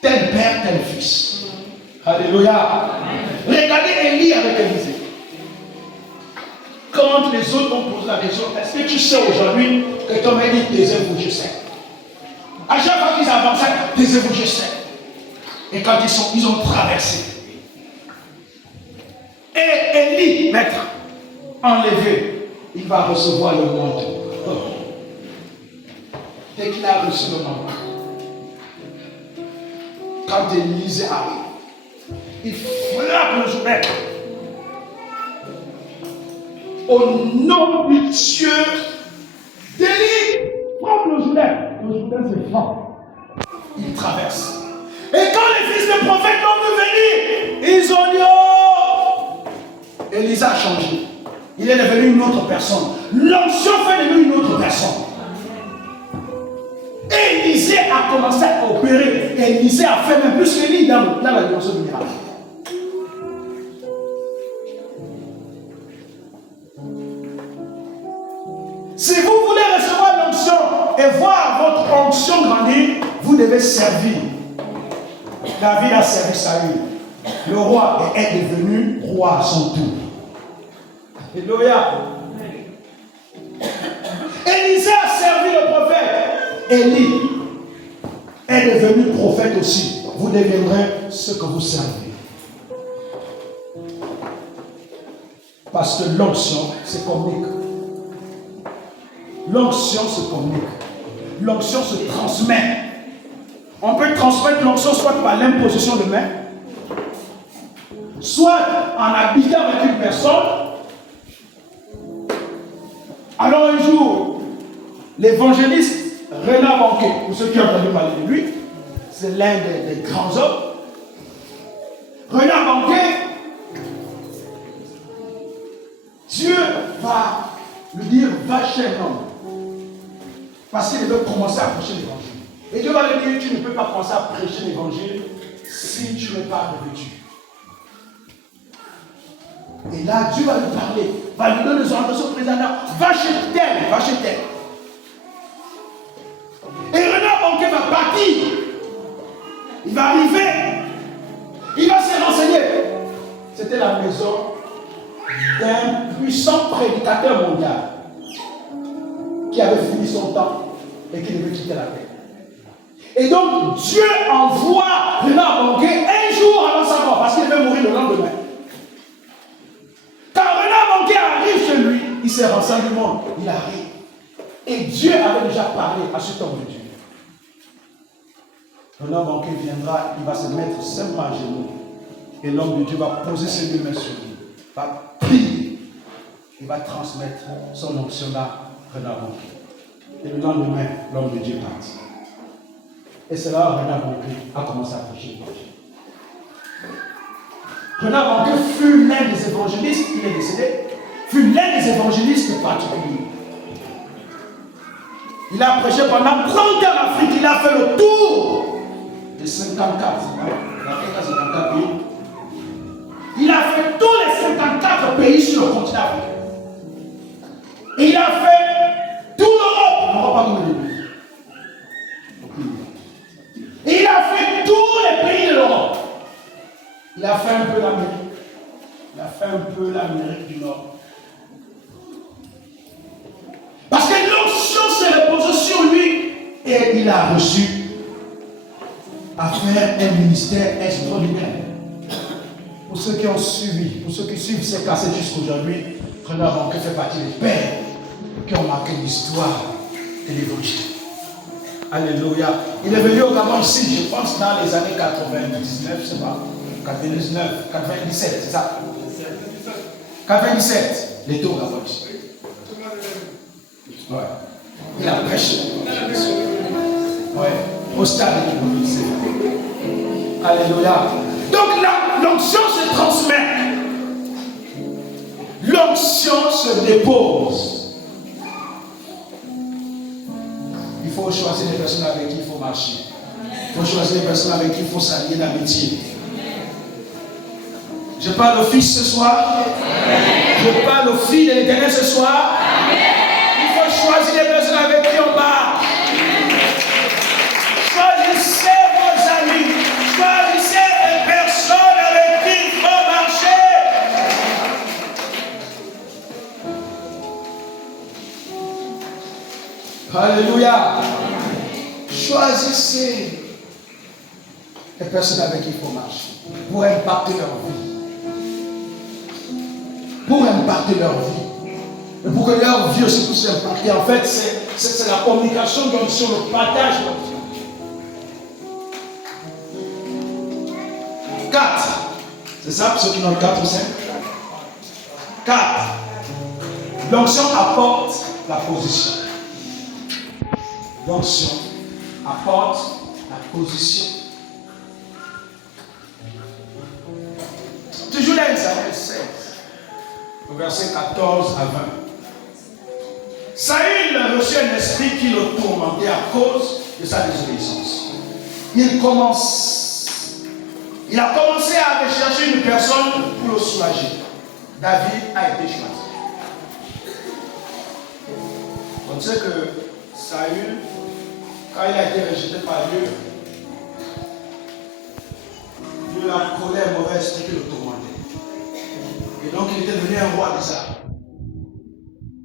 Tel père, tel fils. Alléluia. Regardez Élie avec Élisée. Quand les autres ont posé la question, est-ce que tu sais aujourd'hui que ton mari dit taisez-vous, je sais. À chaque fois qu'ils avançaient, taisez-vous, je sais. Et quand ils ont traversé. Et Élie, maître, enlevé, il va recevoir le manteau. Dès qu'il a reçu le manteau, quand Élisée arrive, il frappe le journal. Au nom du Dieu d'Élie, frappe le journal. Le journal se frappe. Il traverse. Et quand les fils de prophètes l'ont vu venir, ils ont dit oh! Élisée a changé. Il est devenu une autre personne. L'onction fait de lui une autre personne. Élisée a commencé à opérer. Élisée a fait même plus qu'Élie dans la dimension du miracle. Si vous voulez recevoir l'onction et voir votre onction grandir, vous devez servir. David a servi Saül. Le roi est devenu roi à son tour. Alléluia. Élisée a servi le prophète. Élie est devenu prophète aussi. Vous deviendrez ce que vous servez. Parce que l'onction se communique. L'onction se communique. L'onction se transmet. On peut transmettre l'onction soit par l'imposition de main, soit en habitant avec une personne. Alors un jour, l'évangéliste Renard Banquet, pour ceux qui ont entendu parler de lui, c'est l'un des grands hommes. Renard Banquet, Dieu va lui dire, va chez un homme. Parce qu'il veut commencer à prêcher l'évangile. Et Dieu va lui dire, tu ne peux pas commencer à prêcher l'évangile si tu n'es pas revêtu. Et là, Dieu va lui parler, va lui donner des orientations précédentes. Va chez tel, va chez tel. Et Renard Banquet va partir. Il va arriver. Il va se renseigner. C'était la maison d'un puissant prédicateur mondial qui avait fini son temps et qui devait quitter la terre. Et donc, Dieu envoie Renard Banquet un jour avant sa mort, parce qu'il devait mourir le lendemain. Quand Renard Banquet arrive chez lui, il se renseigne du monde, il arrive. Et Dieu avait déjà parlé à cet homme de Dieu. Renard Banquet viendra, il va se mettre simplement à genoux. Et l'homme de Dieu va poser ses deux mains sur lui, va prier. Il va transmettre son onction à Renard Banquet. Et le lendemain, l'homme de Dieu partit. Et c'est là où Renard Banquet a commencé à prêcher l'évangile. Renard Banquet fut l'un des évangélistes, il est décédé, fut l'un des évangélistes particuliers. Il a prêché pendant 30 ans en Afrique, il a fait le tour de 54. L'Afrique a 54 pays. Il a fait tous les 54 pays sur le continent africain. Et il a fait toute l'Europe. On va pas donner des pays. Et il a fait tous les pays de l'Europe. Il a fait un peu l'Amérique. Il a fait un peu l'Amérique du Nord. Parce que l'onction s'est reposée sur lui. Et il a reçu à faire un ministère extraordinaire. Pour ceux qui ont suivi, pour ceux qui suivent ces cassettes jusqu'aujourd'hui, Renard Banquet fait partie des pères qui ont marqué l'histoire de l'évangile. Alléluia. Il est venu au Gabon ici, je pense, dans les années 99, je ne sais pas. 99, 97, c'est ça. 97, les tours de la police. Ouais. Il a prêché. Ouais. Au stade de l'Odyssée. Alléluia. Donc l'onction se transmet. L'onction se dépose. Il faut choisir les personnes avec qui il faut marcher. Il faut choisir les personnes avec qui il faut s'allier d'amitié. Je parle aux fils ce soir. Je parle aux filles de l'Éternel ce soir. Il faut choisir les personnes avec qui on marche. Choisissez vos amis. Choisissez les personnes avec qui il faut marcher. Alléluia. Choisissez les personnes avec qui il faut marcher pour impacter leur vie. Pour impacter leur vie. Et pour que leur vie aussi puisse impacter. En fait, c'est la communication d'onction, le partage d'onction. 4. C'est ça, ceux qui ont le 4 ou 5. 4. L'onction apporte la position. L'onction apporte la position. Toujours là, Samuel 16, verset 14 à 20. Saül reçut un esprit qui le tourmentait à cause de sa désobéissance. Il a commencé à rechercher une personne pour le soulager. David a été choisi. On sait que Saül, quand il a été rejeté par Dieu, Dieu l'a collé un mauvais esprit qui le tourmentait. Et donc il était devenu un roi d'Israël.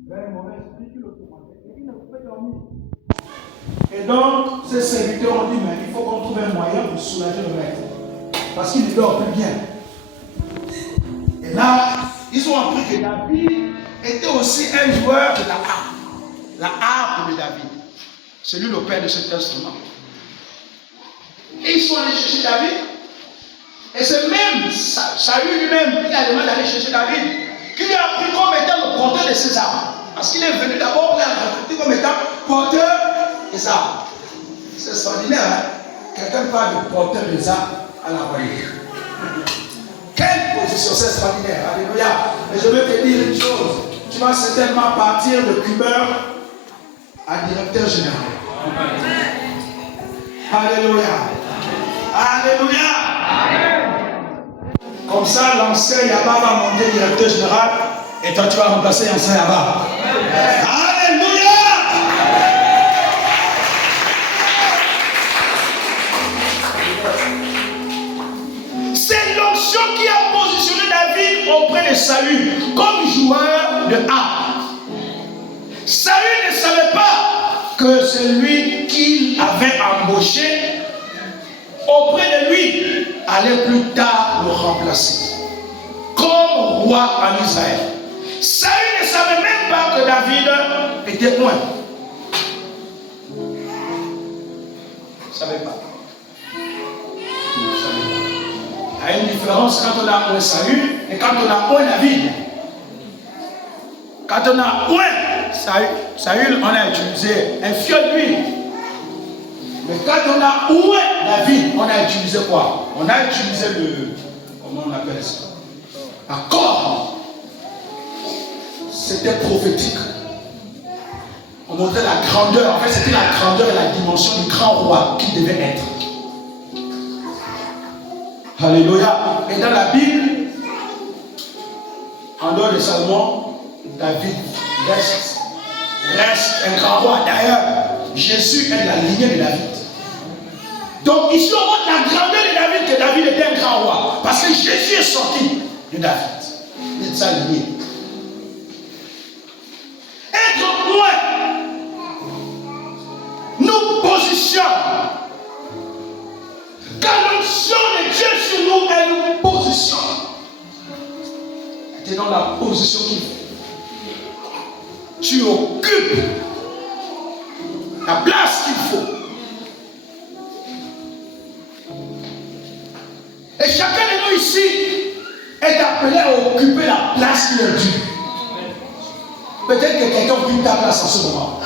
Il avait un mauvais esprit qui le tourmentait. Et il ne pouvait dormir. Et donc ses serviteurs ont dit, mais il faut qu'on trouve un moyen pour soulager le maître. Parce qu'il ne dort plus bien. Et là, ils ont appris que David était aussi un joueur de la harpe. La harpe de David. C'est lui le père de cet instrument. Et ils sont allés chercher David. Et c'est même Saül lui-même qui a demandé d'aller chercher David, qui lui a pris comme étant le porteur de ses armes. Parce qu'il est venu d'abord, il a recruté comme étant porteur des armes. C'est extraordinaire, hein? Quelqu'un parle de porteur des armes à la voiture. Quelle position, c'est extraordinaire. Alléluia. Et je veux te dire une chose. Tu vas certainement partir de cumeur à directeur général. Alléluia. Alléluia. Comme ça, l'ancien Yaba va monter directeur général et toi tu vas remplacer l'ancien Yaba. Alléluia. C'est l'onction qui a positionné David auprès de Saül comme joueur de harpe. Saül ne savait pas que celui qu'il avait embauché auprès de lui allait plus tard le remplacer comme roi en Israël. Saül ne savait même pas que David était loin. Il ne savait pas. Il y a une différence quand on a un Saül et quand on a un David. Quand on a un Saül, on a utilisé un fiole d'huile. Mais quand on a un David, on a utilisé quoi? On a utilisé comment on appelle ça? La corde. C'était prophétique. On montrait la grandeur. En fait, c'était la grandeur et la dimension du grand roi qui devait être. Alléluia. Et dans la Bible, en dehors de Salomon, David reste un grand roi. D'ailleurs, Jésus est de la lignée de David. Donc ici on montre la grandeur de David, que David était un grand roi. Parce que Jésus est sorti de David. Il est de sa lignée. Être loin nous positionne. Quand l'onction de Dieu sur nous, elle nous positionne. Tu es dans la position qu'il faut. Tu occupes la place qu'il faut. Et chacun de nous ici est appelé à occuper la place qui est due. Peut-être que quelqu'un occupe ta place en ce moment.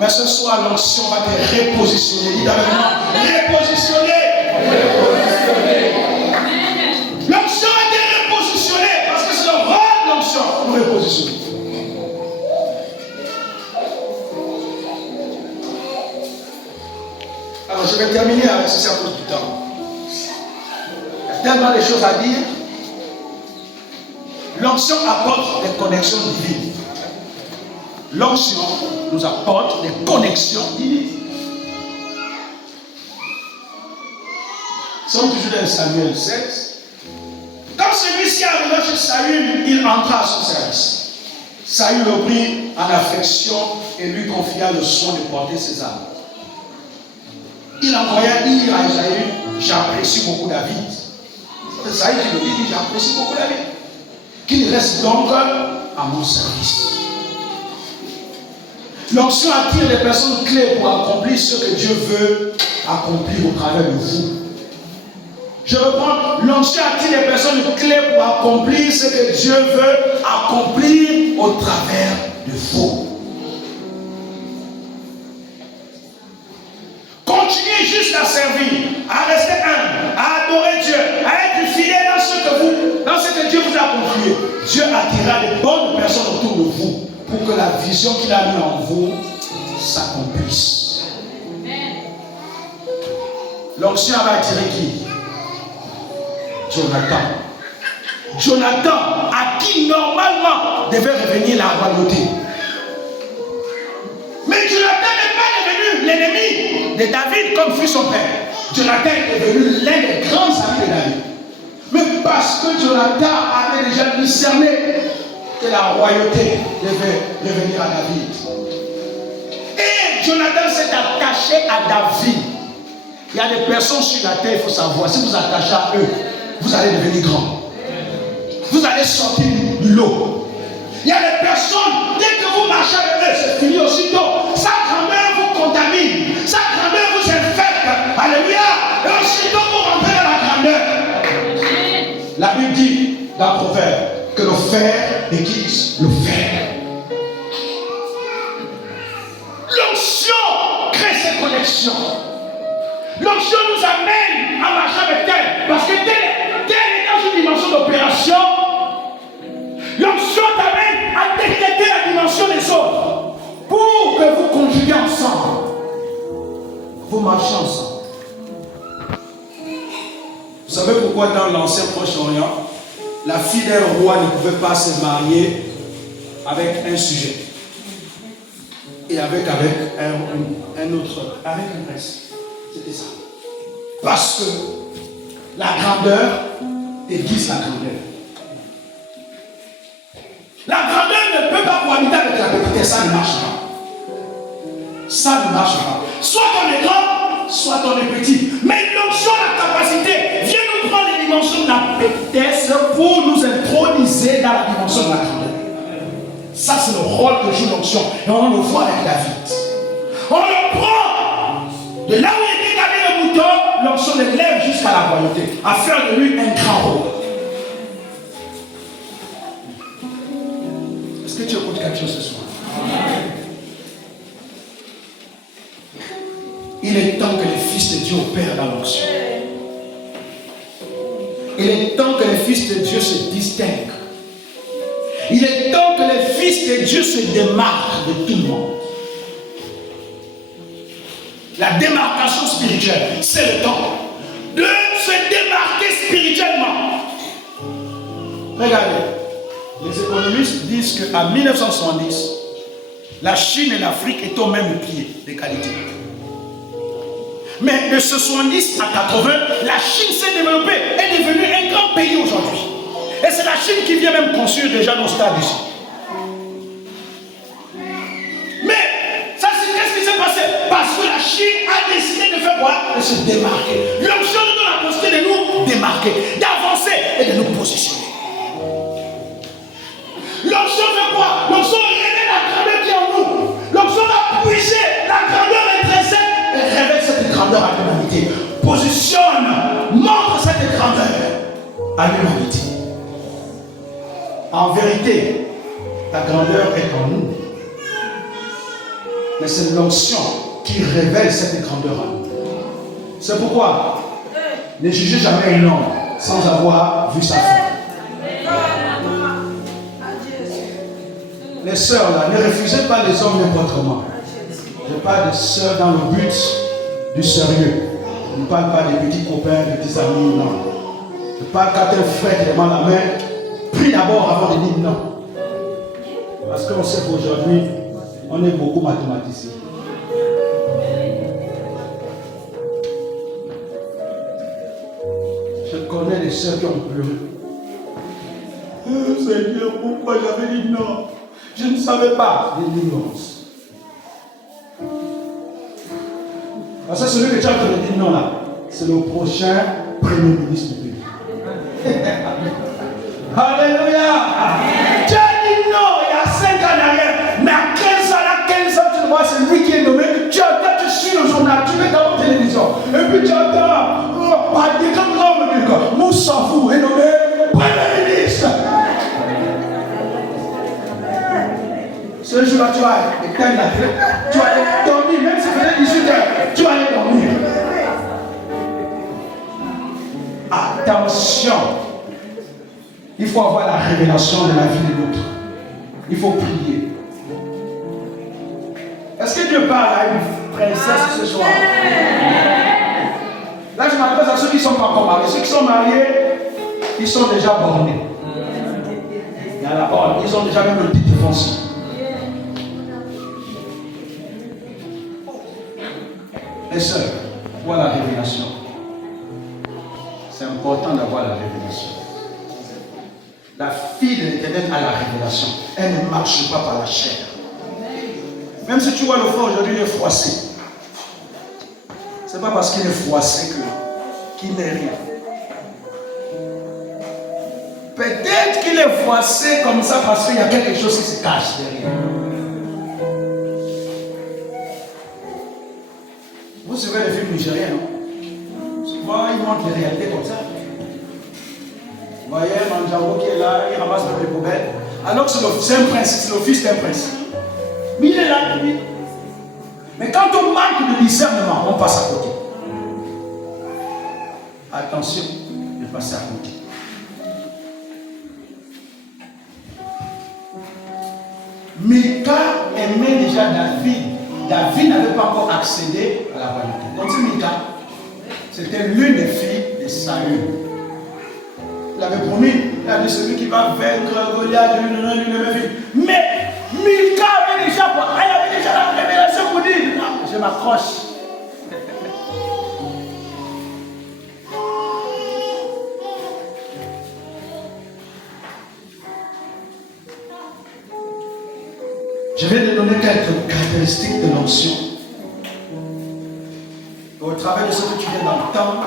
Mais ce soir, l'onction va te repositionner. Dis avec moi, repositionner. L'onction va te repositionner. Parce que c'est le rôle de l'onction. Nous repositionner. Alors, je vais terminer avec ceci à cause du temps. Il y a tellement de choses à dire. L'onction apporte des connexions divines. L'onction nous apporte des connexions divines. Nous sommes toujours dans Samuel 16. Quand celui-ci arriva chez Saül, il entra à son service. Saül le prit en affection et lui confia le soin de porter ses armes. Il envoya dire à Isaïe, j'apprécie beaucoup David. C'est Isaïe qui le dit, j'apprécie beaucoup David. Qu'il reste donc à mon service. L'onction attire des personnes clés pour accomplir ce que Dieu veut accomplir au travers de vous. Je reprends, l'onction attire des personnes clés pour accomplir ce que Dieu veut accomplir au travers de vous. Continuez juste à servir, à rester humble, à adorer Dieu, à être fidèle dans ce que Dieu vous a confié. Dieu attirera de bonnes personnes autour de vous pour que la vision qu'il a mise en vous s'accomplisse. L'onction va attirer qui? Jonathan. Jonathan, à qui normalement devait revenir la royauté. Mais Jonathan n'est pas devenu l'ennemi de David comme fut son père. Jonathan est devenu l'un des grands amis de David. Mais parce que Jonathan avait déjà discerné que la royauté devait revenir à David. Et Jonathan s'est attaché à David. Il y a des personnes sur la terre, il faut savoir, si vous attachez à eux, vous allez devenir grand. Vous allez sortir du lot. Il y a des personnes, dès que vous marchez avec eux, c'est fini aussitôt. Sa grandeur vous contamine. Sa grandeur vous infecte. Alléluia. Et aussitôt vous rentrez dans la grandeur. La Bible dit dans Proverbe que le fer aiguise le fer. L'onction crée ces connexions. L'onction nous amène à marcher avec elle. Parce que tel est dans une dimension d'opération. L'onction t'amène à détecter la dimension des autres. Pour que vous conjuguez ensemble. Vous marchez ensemble. Vous savez pourquoi dans l'ancien Proche-Orient, la fidèle roi ne pouvait pas se marier avec un sujet. Et avec un autre, avec un reste. C'était ça. Parce que la grandeur aiguise la grandeur. La grandeur ne peut pas cohabiter avec la petitesse, ça ne marche pas. Ça ne marche pas. Soit on est grand, soit on est petit. Mais l'onction a la capacité, vient nous prendre les dimensions de la petitesse pour nous introniser dans la dimension de la grandeur. Ça, c'est le rôle que joue l'onction. Et on le voit avec David. On le prend de là où était David le mouton, l'onction le lève jusqu'à la royauté, à faire de lui un grand rôle. Est-ce que tu écoutes quelque chose ce soir? Il est temps que les fils de Dieu opèrent dans l'onction. Il est temps que les fils de Dieu se distinguent. Il est temps que les fils de Dieu se démarquent de tout le monde. La démarcation spirituelle, c'est le temps de se démarquer spirituellement. Regardez, les économistes disent qu'en 1970, la Chine et l'Afrique étaient au même pied d'égalité. Mais de ce 70 à 80, la Chine s'est développée, est devenue un grand pays aujourd'hui. Et c'est la Chine qui vient même construire déjà nos stades ici. Mais, ça c'est qu'est-ce qui s'est passé? Parce que la Chine a décidé de faire quoi? De se démarquer. L'onction nous donne la possibilité de nous démarquer, d'avancer et de nous positionner. L'onction fait quoi? L'onction révèle la grandeur qui est en nous. L'onction va puiser la grandeur intrinsèque et révèle cette grandeur à l'humanité. Positionne, montre cette grandeur à l'humanité. En vérité, ta grandeur est en nous. Mais c'est l'onction qui révèle cette grandeur en nous. C'est pourquoi ne jugez jamais un homme sans avoir vu sa fin. Les sœurs là, ne refusez pas les hommes n'importement. Je parle des sœurs dans le but du sérieux. Je ne parle pas des petits copains, des petits amis, non. Je parle quand un frère te demande la main, prie d'abord avant de dire non. Parce qu'on sait qu'aujourd'hui, on est beaucoup mathématiciens. Je connais des sœurs qui ont pleuré. Seigneur, pourquoi j'avais dit non? Je ne savais pas. L'ignorance. Parce que celui que tu as entendu dire non là, c'est le prochain premier ministre du pays. Alléluia. Tu as dit non il y a 5 ans en arrière, mais à 15 ans, là, 15 ans, tu vois, c'est lui qui est nommé. Tu entends, tu suis le journal, tu mets dans la télévision. Et puis tu entends, pas des comme l'homme, Moussa Fou est nommé premier ministre. Ce jour-là, tu vas éteindre la tête. Tu vas aller dormir, même si c'est 18 heures, tu vas aller dormir. Attention. Il faut avoir la révélation de la vie de l'autre. Il faut prier. Est-ce que Dieu parle à une princesse ce soir? Là, je m'adresse à ceux qui ne sont pas encore mariés. Ceux qui sont mariés, ils sont déjà bornés. Il y a la borne. Ils ont déjà même le titre foncier. Les sœurs, voilà la révélation. C'est important d'avoir la révélation. La fille de l'Éternel a la révélation. Elle ne marche pas par la chair. Même si tu vois le frère aujourd'hui, il est froissé. Ce n'est pas parce qu'il est froissé qu'il n'est rien. Peut-être qu'il est froissé comme ça parce qu'il y a quelque chose qui se cache derrière. Vous suivez les films nigériens, non? Souvent, ils montrent les réalités comme ça. Vous voyez, Manjaro qui est là, il ramasse les poubelles. Alors que c'est un prince, c'est le fils d'un prince. Mais il est là, lui. Mais quand on manque de discernement, on passe à côté. Attention de passer à côté. Mika aimait déjà David. David n'avait pas encore accédé à la royauté. Donc c'est Mika. C'était l'une des filles de Saül. Il avait promis, il a dit celui qui va vaincre Goliath, l'une de mes filles. Mais Mika avait déjà quoi? Elle avait déjà la révélation pour dire non, je m'accroche. Je vais te donner quelques caractéristiques de l'onction. Au travers de ce que tu viens d'entendre,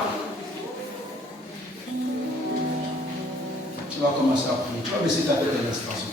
tu vas commencer à prier. Tu vas baisser ta tête un instant.